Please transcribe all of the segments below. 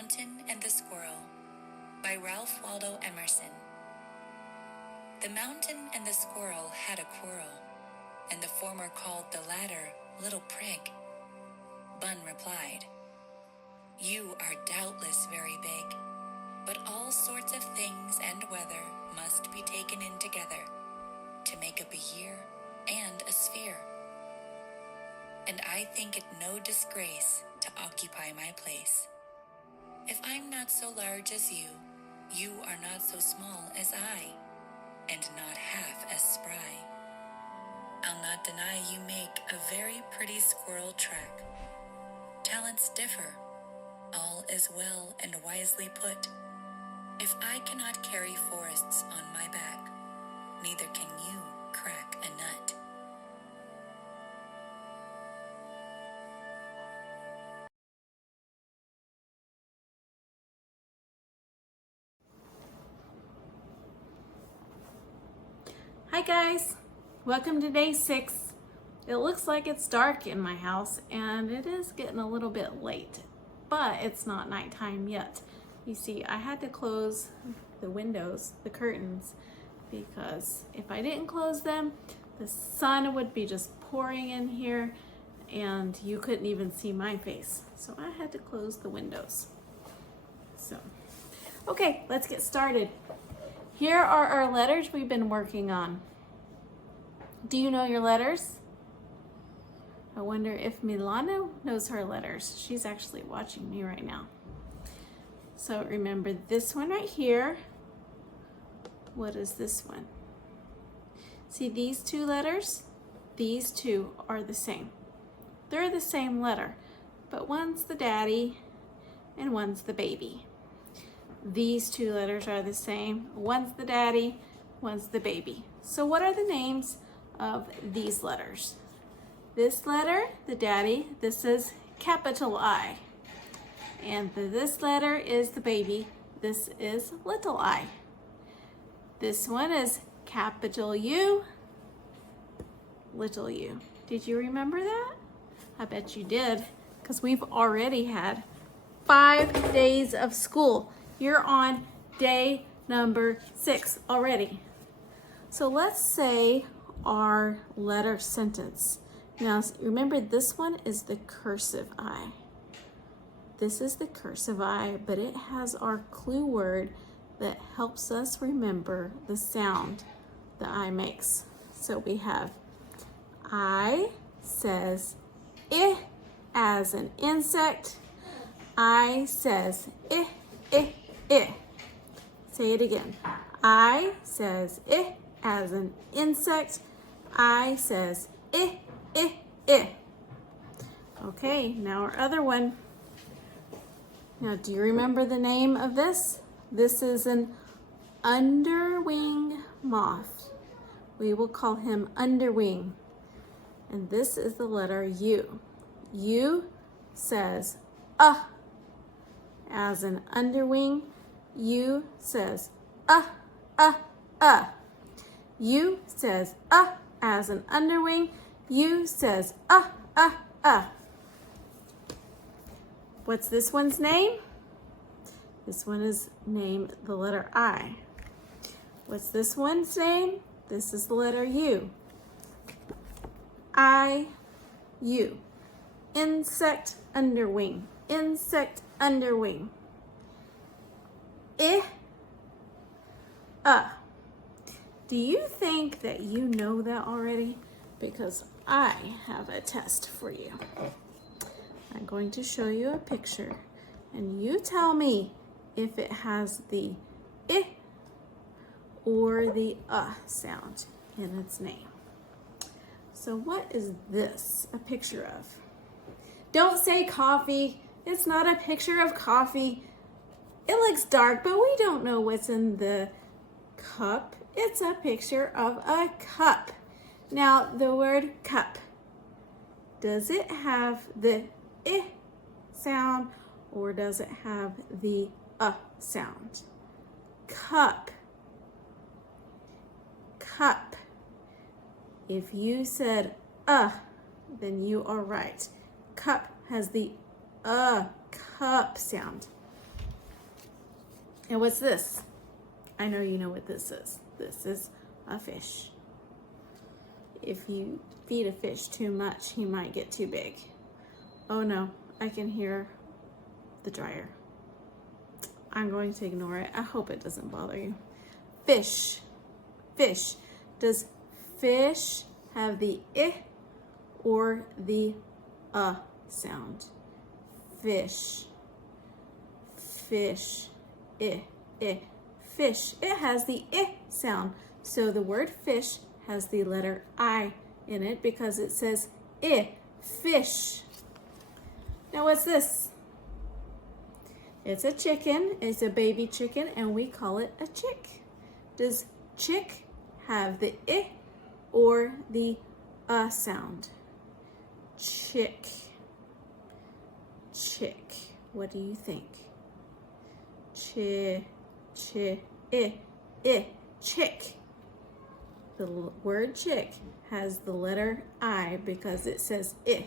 Mountain and the Squirrel by Ralph Waldo Emerson. The mountain and the squirrel had a quarrel, and the former called the latter Little Prig. Bun replied, "You are doubtless very big, but all sorts of things and weather must be taken in together to make up a year and a sphere. And I think it no disgrace to occupy my place. If I'm not so large as you, you are not so small as I, and not half as spry. I'll not deny you make a very pretty squirrel track. Talents differ, all is well and wisely put. If I cannot carry forests on my back, neither can you crack a nut." Hi guys, welcome to day 6. It looks like it's dark in my house and it is getting a little bit late, but it's not nighttime yet. You see, I had to close the windows, the curtains, because if I didn't close them, the sun would be just pouring in here and you couldn't even see my face. So I had to close the windows. Okay, let's get started. Here are our letters we've been working on. Do you know your letters? I wonder if Milano knows her letters. She's actually watching me right now. So remember this one right here. What is this one? See these two letters? These two are the same. They're the same letter, but one's the daddy and one's the baby. These two letters are the same. One's the daddy, one's the baby. So what are the names of these letters? This letter, the daddy, this is capital I. And this letter is the baby. This is little I. This one is capital U, little u. Did you remember that? I bet you did, because we've already had 5 days of school. You're on day number 6 already. So let's say our letter sentence. Now remember, this one is the cursive I. This is the cursive I, but it has our clue word that helps us remember the sound the I makes. So we have I says I as an insect. I says I. Say it again. I says I as an insect. I says I. Okay, now our other one. Now, do you remember the name of this? This is an underwing moth. We will call him Underwing. And this is the letter U. U says as an underwing. U says U says as an underwing. U says What's this one's name? This one is named the letter I. What's this one's name? This is the letter U. I, U. Insect underwing. Insect underwing. Do you think that you know that already? Because I have a test for you. I'm going to show you a picture and you tell me if it has the I or the sound in its name. So what is this a picture of? Don't say coffee. It's not a picture of coffee. It looks dark, but we don't know what's in the cup. It's a picture of a cup. Now, the word cup, does it have the I sound or does it have the sound? Cup. Cup. If you said then you are right. Cup has the cup sound. And what's this? I know you know what this is. This is a fish. If you feed a fish too much, he might get too big. Oh no, I can hear the dryer. I'm going to ignore it. I hope it doesn't bother you. Fish. Fish. Does fish have the I or the sound? Fish. Fish. I. Fish. It has the I sound. So the word fish has the letter I in it because it says I. Fish. Now what's this? It's a chicken. It's a baby chicken, and we call it a chick. Does chick have the I or the sound? Chick. Chick. What do you think? Chick. The word chick has the letter I because it says I.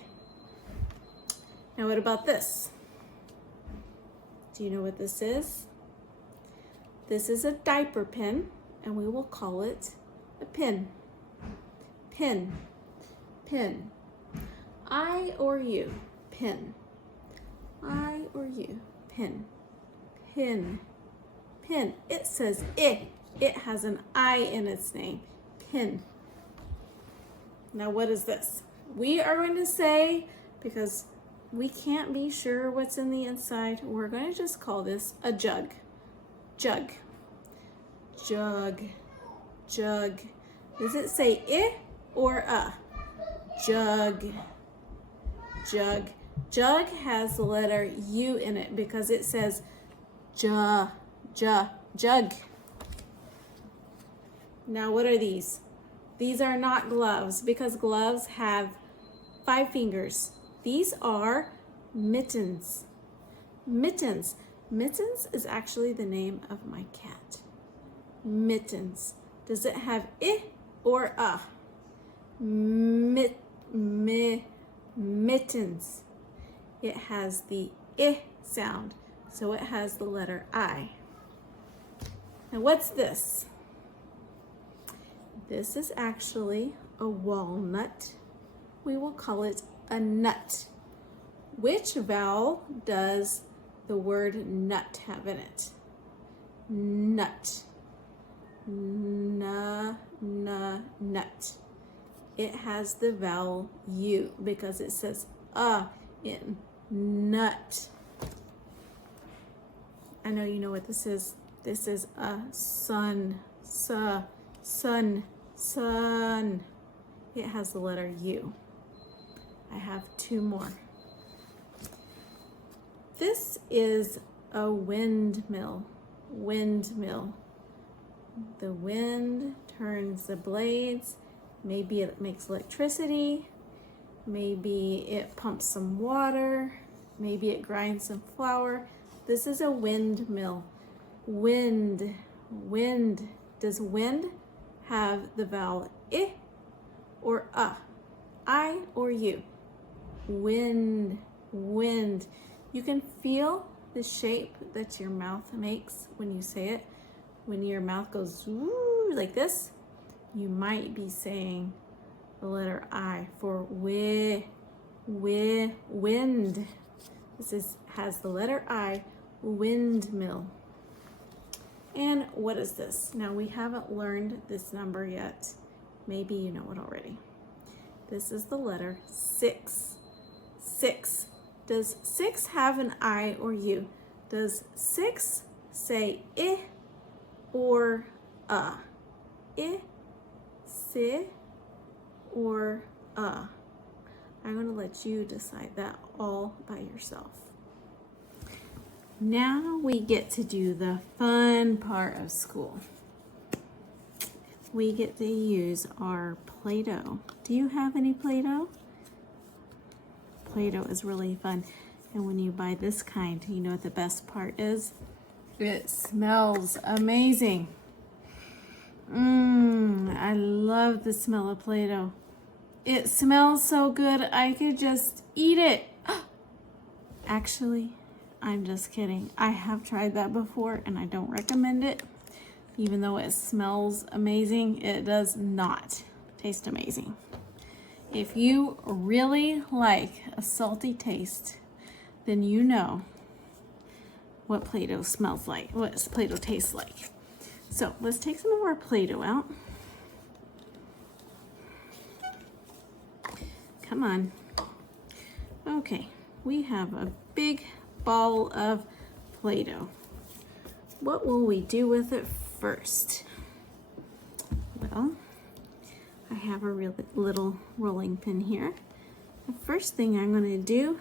Now what about this? Do you know what this is? This is a diaper pin, and we will call it a pin. Pin. Pin. I or you? Pin. I or you? Pin. Pin. Pin. It says I. It has an I in its name. Pin. Now what is this? We are going to say, because we can't be sure what's in the inside, we're going to just call this a jug. Jug. Jug. Jug. Does it say I or a? Jug. Jug. Jug has the letter U in it because it says jug. Now what are these? These are not gloves because gloves have 5 fingers. These are mittens. Mittens. Mittens is actually the name of my cat. Mittens. Does it have I or a? Mittens. It has the I sound, so it has the letter I. Now what's this? This is actually a walnut. We will call it a nut. Which vowel does the word nut have in it? Nut. Nut. It has the vowel U because it says in nut. I know you know what this is. This is a sun. Sun. It has the letter U. I have 2 more. This is a windmill. Windmill. The wind turns the blades. Maybe it makes electricity. Maybe it pumps some water. Maybe it grinds some flour. This is a windmill. Wind. Does wind have the vowel I or a? I or you? Wind. You can feel the shape that your mouth makes when you say it. When your mouth goes like this, you might be saying the letter I for wind. This has the letter I, windmill. And what is this? Now we haven't learned this number yet. Maybe you know it already. This is the letter 6. 6. Does 6 have an I or U? Does 6 say I or a? I, si, or a? I'm going to let you decide that all by yourself. Now we get to do the fun part of school. We get to use our Play-Doh. Do you have any Play-Doh? Play-Doh is really fun. And when you buy this kind, you know what the best part is? It smells amazing. I love the smell of Play-Doh. It smells so good, I could just eat it. Actually, I'm just kidding. I have tried that before and I don't recommend it. Even though it smells amazing, it does not taste amazing. If you really like a salty taste, then you know what Play-Doh smells like, what Play-Doh tastes like. So let's take some of our Play-Doh out. Come on. Okay, we have a big ball of Play-Doh. What will we do with it first? Well, I have a really little rolling pin here. The first thing I'm going to do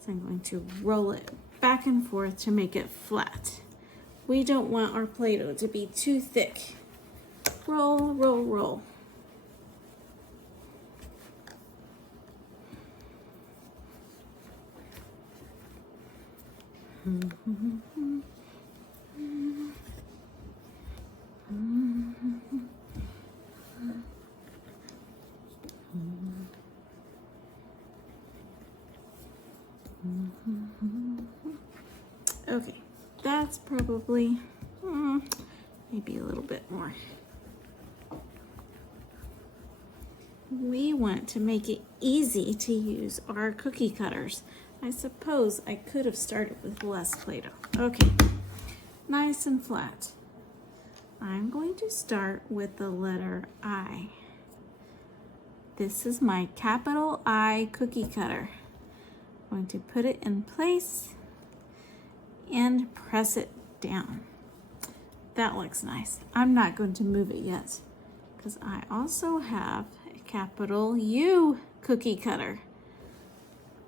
is I'm going to roll it back and forth to make it flat. We don't want our Play-Doh to be too thick. Roll, roll, roll. Okay, that's probably maybe a little bit more. We want to make it easy to use our cookie cutters. I suppose I could have started with less Play-Doh. Okay, nice and flat. I'm going to start with the letter I. This is my capital I cookie cutter. I'm going to put it in place and press it down. That looks nice. I'm not going to move it yet because I also have a capital U cookie cutter.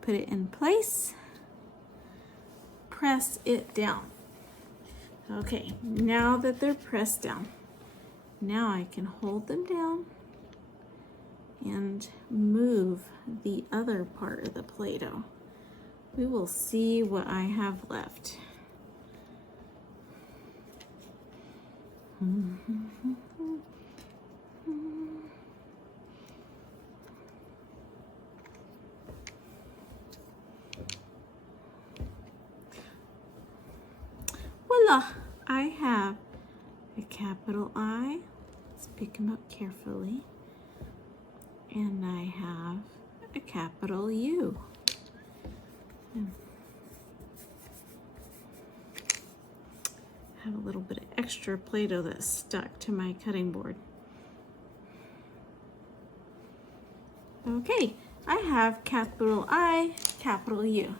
Put it in place, press it down. Okay, now that they're pressed down, now I can hold them down and move the other part of the Play-Doh. We will see what I have left. Voila! I have a capital I. Let's pick them up carefully. And I have a capital U. I have a little bit of extra Play-Doh that's stuck to my cutting board. Okay, I have capital I, capital U.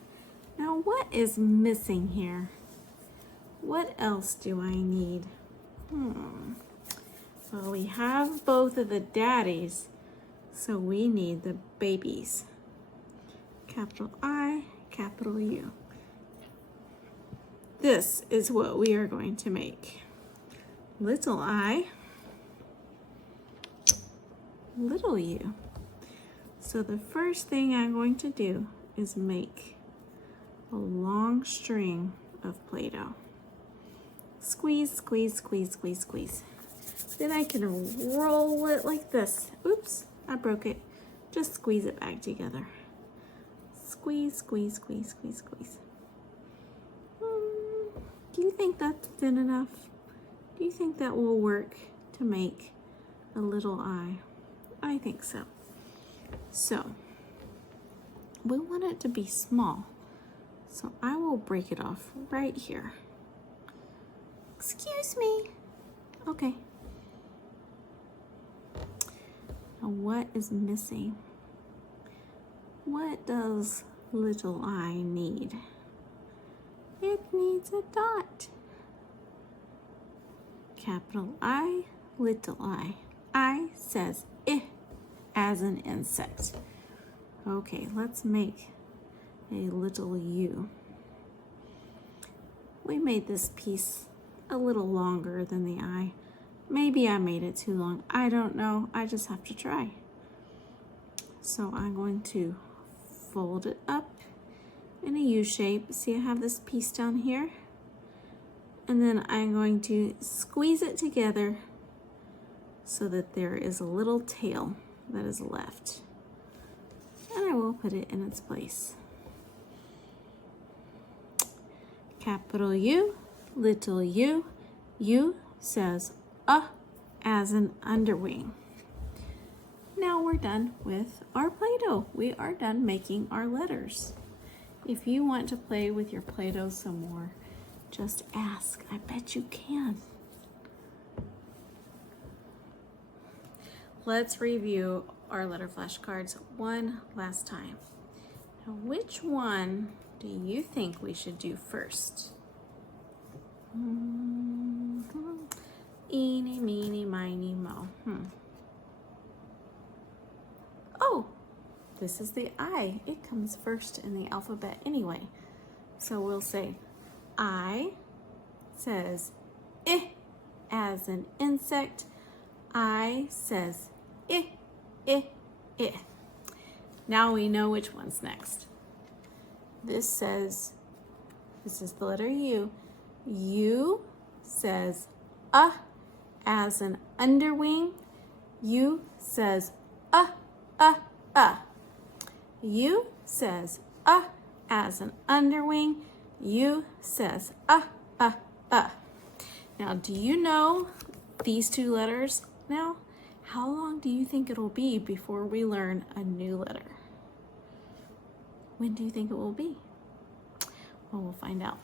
Now what is missing here? What else do I need? Well, we have both of the daddies, so we need the babies. Capital I, capital U. This is what we are going to make. Little I, little U. So the first thing I'm going to do is make a long string of Play-Doh. Squeeze, squeeze, squeeze, squeeze, squeeze. Then I can roll it like this. Oops, I broke it. Just squeeze it back together. Squeeze, squeeze, squeeze, squeeze, squeeze. Do you think that's thin enough? Do you think that will work to make a little eye? I think so. So, we want it to be small. So I will break it off right here. Excuse me. Okay. Now what is missing? What does little I need? It needs a dot. Capital I, little I. I says eh as an insect. Okay, let's make a little U. We made this piece a little longer than the I. Maybe I made it too long. I don't know. I just have to try. So I'm going to fold it up in a U shape. See, I have this piece down here. And then I'm going to squeeze it together so that there is a little tail that is left. And I will put it in its place. capital U, little u. U says as an underwing. Now we're done with our Play-Doh. We are done making our letters. If you want to play with your Play-Doh some more, just ask. I bet you can. Let's review our letter flashcards one last time. Now, which one do you think we should do first? Eeny, meeny, miny, mo. Oh, this is the I. It comes first in the alphabet anyway. So we'll say I says I as an insect. I says I. Now we know which one's next. This is the letter U. U says as an underwing. U says U says as an underwing. U says Now, do you know these two letters now? How long do you think it'll be before we learn a new letter? When do you think it will be? Well, we'll find out.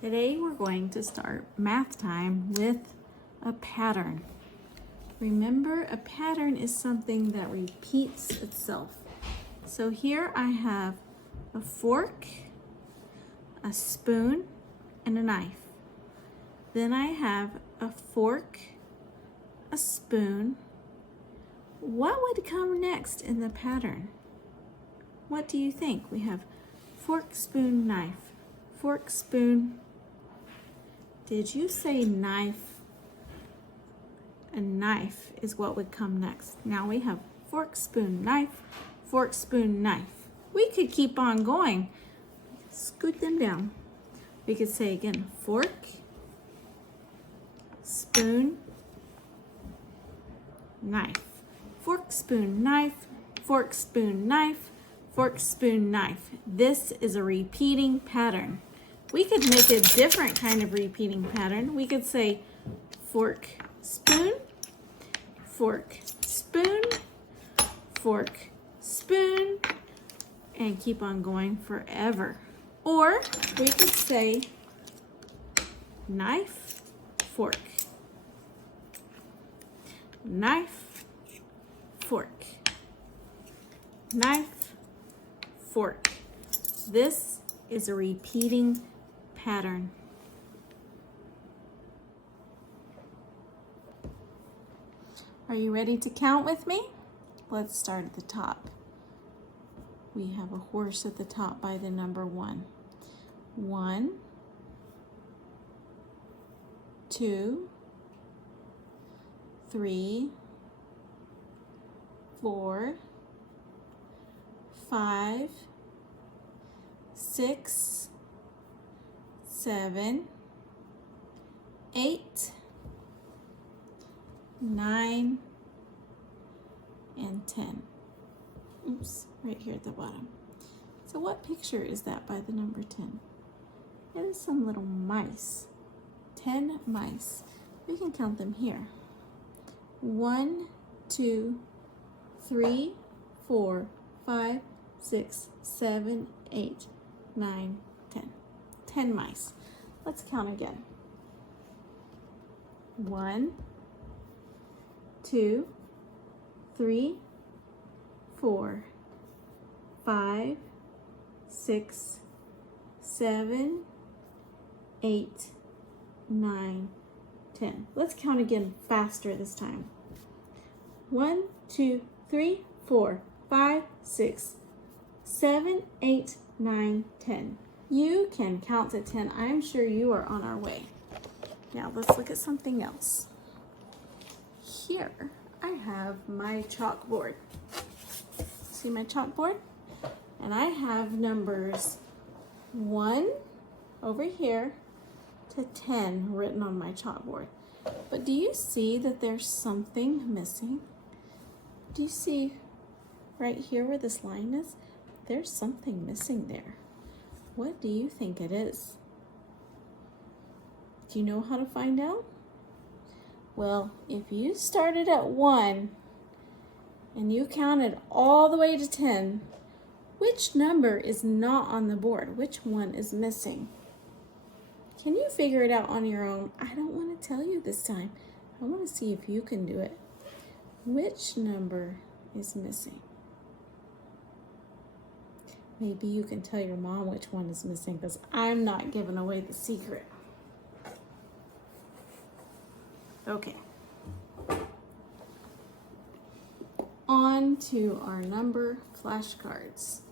Today we're going to start math time with a pattern. Remember, a pattern is something that repeats itself. So here I have a fork, a spoon, and a knife. Then I have a fork, a spoon. What would come next in the pattern? What do you think? We have fork, spoon, knife. Fork, spoon. Did you say knife? A knife is what would come next. Now we have fork, spoon, knife, fork, spoon, knife. We could keep on going. Scoot them down. We could say again, fork, spoon, knife. Fork, spoon, knife, fork, spoon, knife, fork, spoon, knife. This is a repeating pattern. We could make a different kind of repeating pattern. We could say fork, spoon, fork, spoon, fork, spoon, and keep on going forever. Or we could say knife, fork, knife, fork, knife, fork. This is a repeating pattern. Are you ready to count with me? Let's start at the top. We have a horse at the top by the number 1. 1, 2, 3, 4, 5, 6, 7, 8, 9, and 10. Oops, right here at the bottom. So what picture is that by the number 10? It is some little mice. 10 mice. We can count them here. 1, 2, 3, 4, 5, 6, 7, 8, 9, 10. 10 mice. Let's count again. 1, 2, 3, 4, 5, 6, 7, 8, 9, 10. Let's count again faster this time. 1, 2, 3, 4, 5, 6, 7, 8, 9, 10. You can count to 10. I'm sure you are on our way. Now let's look at something else. Here I have my chalkboard. See my chalkboard? And I have numbers 1 over here to 10 written on my chalkboard. But do you see that there's something missing? Do you see right here where this line is? there's something missing there. What do you think it is? Do you know how to find out? Well, if you started at 1 and you counted all the way to 10, which number is not on the board? Which one is missing? Can you figure it out on your own? I don't want to tell you this time. I want to see if you can do it. Which number is missing? Maybe you can tell your mom which one is missing, because I'm not giving away the secret. Okay. On to our number flashcards.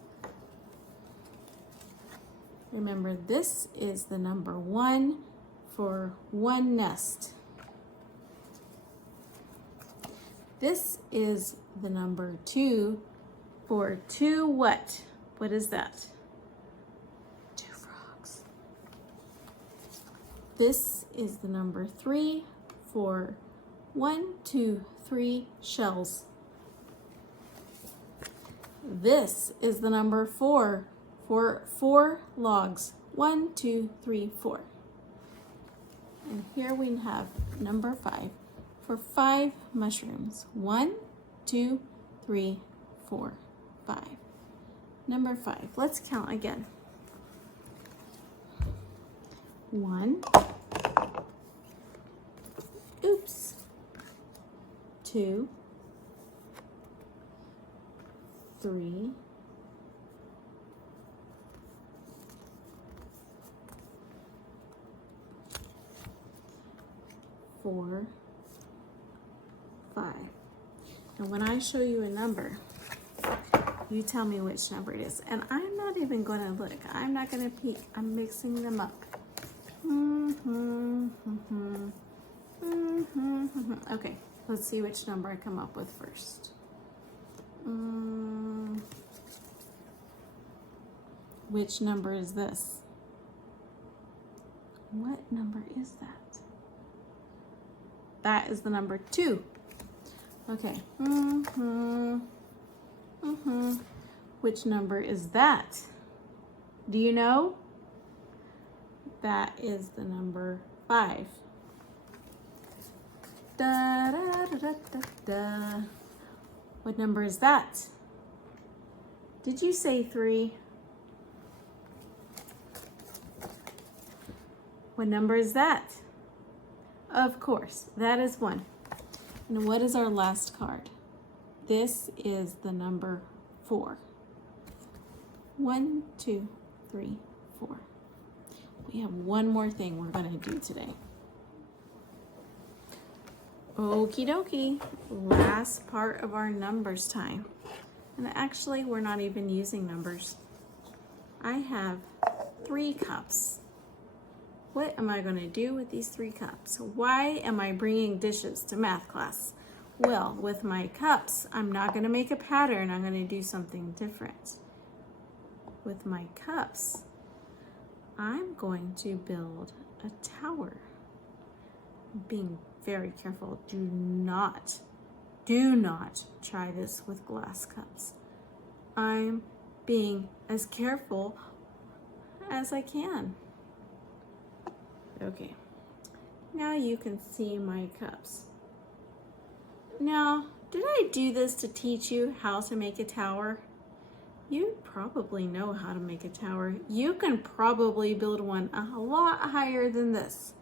Remember, this is the number 1 for 1 nest. This is the number 2 for 2 what? What is that? 2 frogs. This is the number 3 for 1, 2, 3 shells. This is the number 4 for 4 logs. 1, 2, 3, 4. And here we have number 5 for 5 mushrooms. 1, 2, 3, 4, 5. Number 5. Let's count again. 1. Oops. 2. 3. 4, 5. And when I show you a number, you tell me which number it is. And I'm not even going to look. I'm not going to peek. I'm mixing them up. Okay, let's see which number I come up with first. Which number is this? What number is that? That is the number 2. Okay. Which number is that? Do you know? That is the number 5. Da, da, da, da, da, da. What number is that? Did you say 3? What number is that? Of course, that is 1. And what is our last card? This is the number 4. 1, 2, 3, 4. We have one more thing we're going to do today. Okie dokie, last part of our numbers time. And actually, we're not even using numbers. I have 3 cups. What am I going to do with these 3 cups? Why am I bringing dishes to math class? Well, with my cups, I'm not going to make a pattern. I'm going to do something different. With my cups, I'm going to build a tower. Being very careful. Do not try this with glass cups. I'm being as careful as I can. Okay, now you can see my cups. Now, did I do this to teach you how to make a tower? You probably know how to make a tower. You can probably build one a lot higher than this.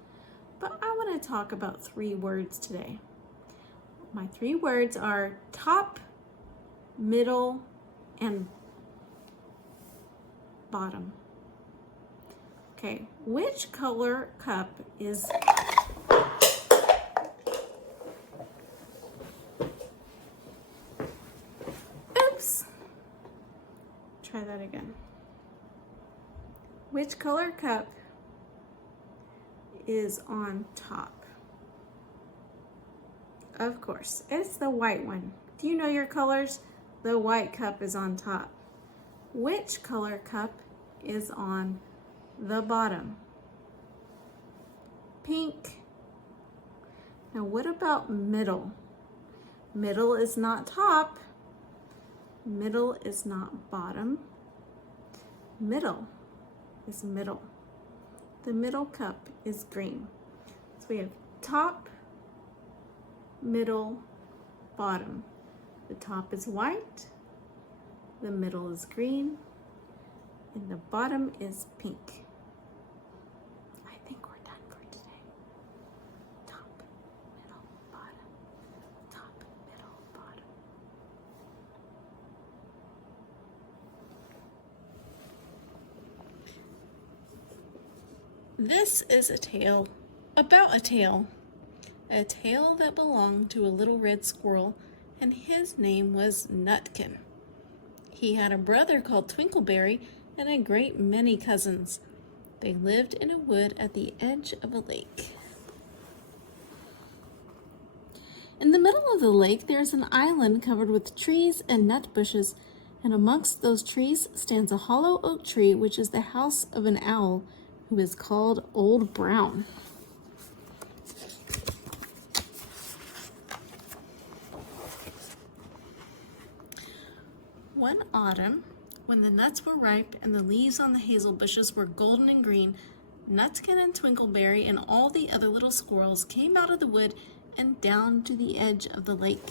But I want to talk about 3 words today. My 3 words are top, middle, and bottom. Okay, which color cup is... Oops! Try that again. Which color cup is on top? Of course, it's the white one. Do you know your colors? The white cup is on top. Which color cup is on the bottom? Pink. Now what about middle? Middle is not top. Middle is not bottom. middle is middle. The middle cup is green. So we have top, middle, bottom. The top is white, the middle is green, and the bottom is pink. I think we're done for today. Top, middle, bottom. Top, middle, bottom. This is a tale about a tale that belonged to a little red squirrel, and his name was Nutkin. He had a brother called Twinkleberry and a great many cousins. They lived in a wood at the edge of a lake. In the middle of the lake, there's an island covered with trees and nut bushes, and amongst those trees stands a hollow oak tree, which is the house of an owl who is called Old Brown. One autumn, when the nuts were ripe and the leaves on the hazel bushes were golden and green, Nutkin and Twinkleberry and all the other little squirrels came out of the wood and down to the edge of the lake.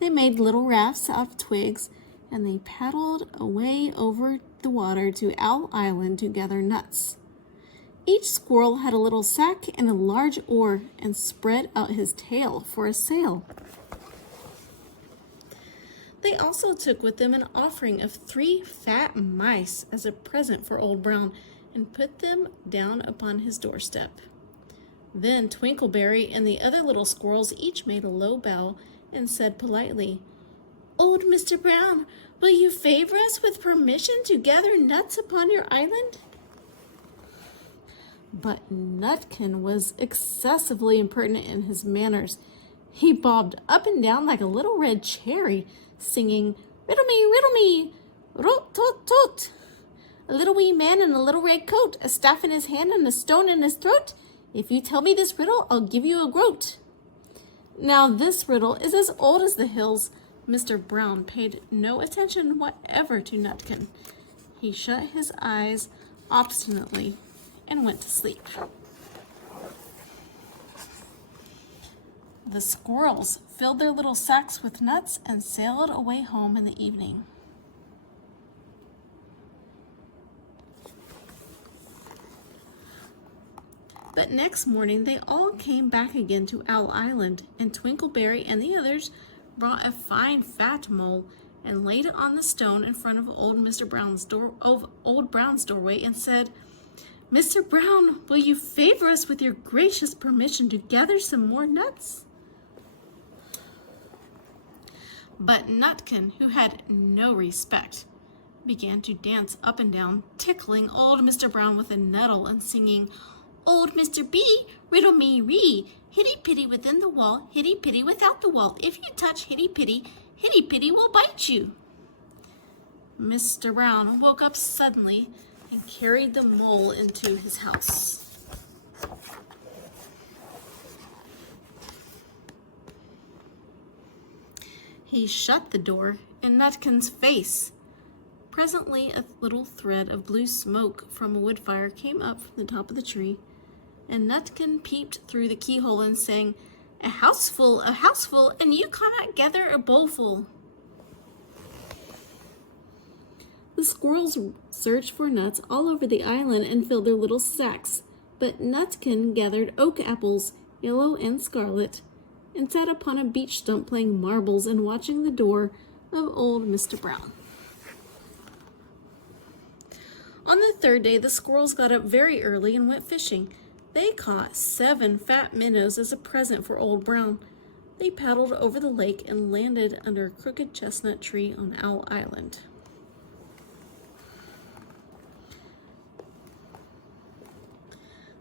They made little rafts out of twigs, and they paddled away over the water to Owl Island to gather nuts. Each squirrel had a little sack and a large oar and spread out his tail for a sail. They also took with them an offering of 3 fat mice as a present for Old Brown and put them down upon his doorstep. Then Twinkleberry and the other little squirrels each made a low bow and said politely, "Old Mr. Brown, will you favor us with permission to gather nuts upon your island?" But Nutkin was excessively impertinent in his manners. He bobbed up and down like a little red cherry, singing, riddle me, rot tot tot. A little wee man in a little red coat, a staff in his hand and a stone in his throat. If you tell me this riddle, I'll give you a groat. Now this riddle is as old as the hills. Mr. Brown paid no attention whatever to Nutkin. He shut his eyes obstinately and went to sleep. The squirrels filled their little sacks with nuts and sailed away home in the evening. But next morning they all came back again to Owl Island, and Twinkleberry and the others brought a fine fat mole and laid it on the stone in front of Old Brown's doorway and said, "Mr. Brown, will you favor us with your gracious permission to gather some more nuts?" But Nutkin, who had no respect, began to dance up and down, tickling old Mr. Brown with a nettle and singing, "Old Mr. B, riddle me ree, hitty-pitty within the wall, hitty-pitty without the wall. If you touch hitty-pitty will bite you." Mr. Brown woke up suddenly and carried the mole into his house. He shut the door in Nutkin's face. Presently a little thread of blue smoke from a wood fire came up from the top of the tree, and Nutkin peeped through the keyhole and sang, a houseful, and you cannot gather a bowlful." The squirrels searched for nuts all over the island and filled their little sacks, but Nutkin gathered oak apples, yellow and scarlet, and sat upon a beech stump playing marbles and watching the door of old Mr. Brown. On the 3rd day, the squirrels got up very early and went fishing. They caught 7 fat minnows as a present for Old Brown. They paddled over the lake and landed under a crooked chestnut tree on Owl Island.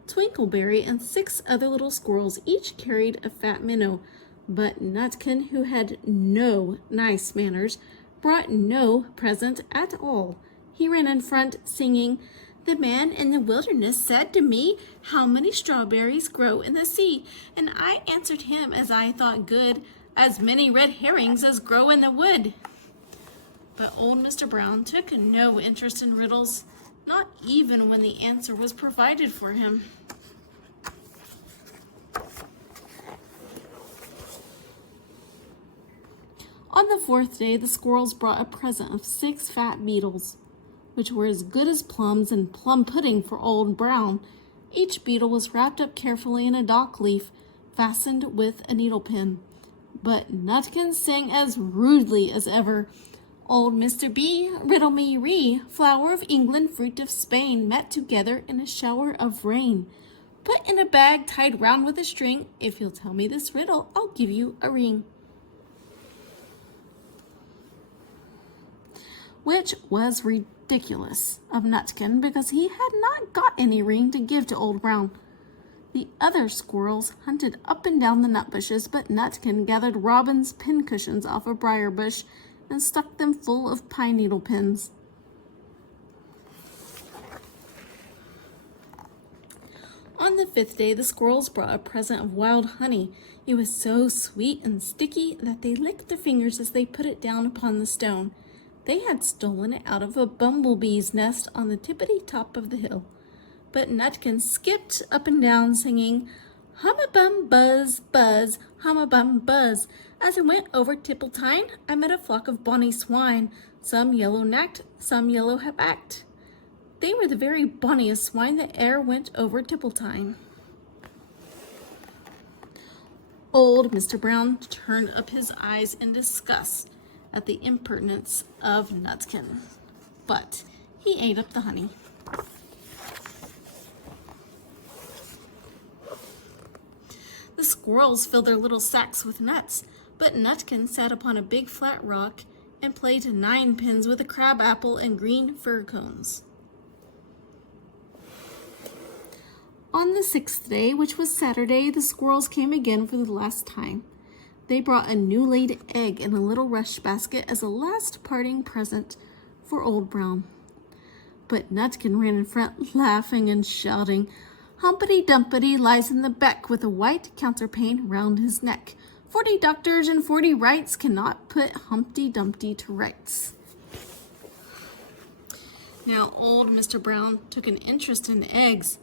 Twinkleberry and 6 other little squirrels each carried a fat minnow, but Nutkin, who had no nice manners, brought no present at all. He ran in front, singing, "The man in the wilderness said to me, 'How many strawberries grow in the sea?' And I answered him as I thought good, as many red herrings as grow in the wood. But old Mr. Brown took no interest in riddles, not even when the answer was provided for him. On the fourth day, the squirrels brought a present of 6 fat beetles, which were as good as plums and plum pudding for Old Brown. Each beetle was wrapped up carefully in a dock leaf, fastened with a needle pin. But Nutkin sang as rudely as ever. Old Mr. B, riddle me ree, flower of England, fruit of Spain, met together in a shower of rain. Put in a bag tied round with a string, if you'll tell me this riddle, I'll give you a ring. Which was ridiculous of Nutkin, because he had not got any ring to give to Old Brown. The other squirrels hunted up and down the nut bushes, but Nutkin gathered robin's pin cushions off a briar bush and stuck them full of pine needle pins. On the 5th day, the squirrels brought a present of wild honey. It was so sweet and sticky that they licked their fingers as they put it down upon the stone. They had stolen it out of a bumblebee's nest on the tippity top of the hill. But Nutkin skipped up and down, singing, "Hum-a-bum, buzz, buzz, hum-a-bum, buzz. As I went over Tipple-tine, I met a flock of bonny swine, some yellow-nacked, some yellow-backed. They were the very bonniest swine that e'er went over Tipple-tine." Old Mr. Brown turned up his eyes in disgust at the impertinence of Nutkin, but he ate up the honey. The squirrels filled their little sacks with nuts, but Nutkin sat upon a big flat rock and played 9 pins with a crab apple and green fir cones. On the 6th day, which was Saturday, the squirrels came again for the last time. They brought a new-laid egg in a little rush basket as a last parting present for Old Brown. But Nutkin ran in front, laughing and shouting, "Humpity-Dumpity lies in the beck with a white counterpane round his neck. 40 doctors and 40 wrights cannot put Humpty-Dumpty to rights." Now old Mr. Brown took an interest in eggs.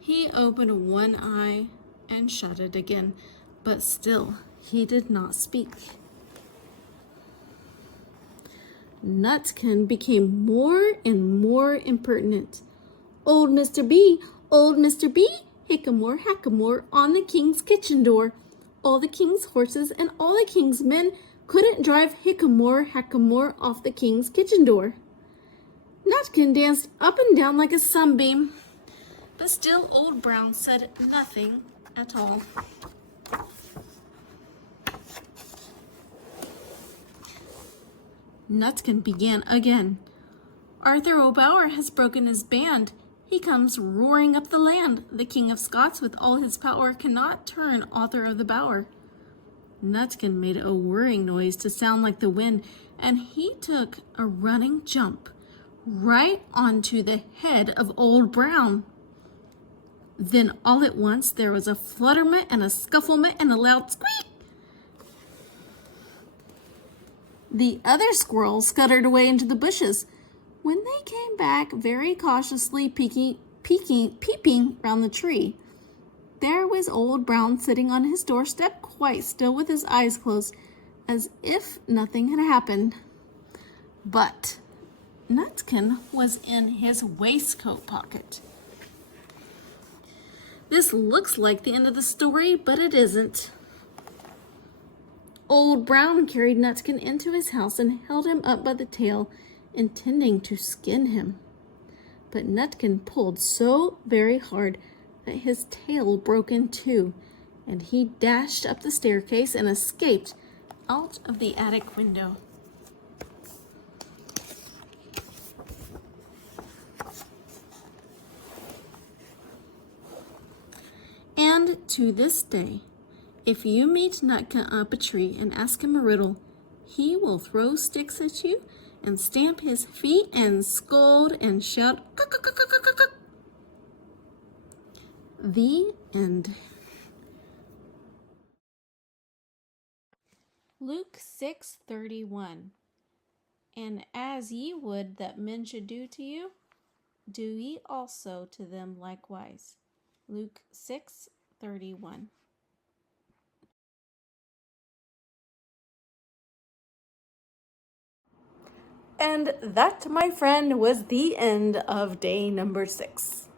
He opened one eye and shut it again, but still he did not speak. Nutkin became more and more impertinent. "Old Mr. B, old Mr. B, hickamore, hackamore, on the king's kitchen door. All the king's horses and all the king's men couldn't drive hickamore, hackamore off the king's kitchen door." Nutkin danced up and down like a sunbeam, but still Old Brown said nothing at all. Nutkin began again. "Arthur O'Bower has broken his band. He comes roaring up the land. The King of Scots with all his power cannot turn Arthur of the Bower." Nutkin made a whirring noise to sound like the wind, and he took a running jump right onto the head of Old Brown. Then all at once there was a flutterment and a scufflement and a loud squeak. The other squirrels scuttered away into the bushes. When they came back, very cautiously peeping round the tree, there was Old Brown sitting on his doorstep, quite still with his eyes closed, as if nothing had happened. But Nutkin was in his waistcoat pocket. This looks like the end of the story, but it isn't. Old Brown carried Nutkin into his house and held him up by the tail, intending to skin him. But Nutkin pulled so very hard that his tail broke in two, and he dashed up the staircase and escaped out of the attic window. And to this day, if you meet Nutkin up a tree and ask him a riddle, he will throw sticks at you and stamp his feet and scold and shout, "Cuck-cuck-cuck-cuck-cuck." The end. Luke 6:31. And as ye would that men should do to you, do ye also to them likewise. Luke 6:31. And that, my friend, was the end of day number 6.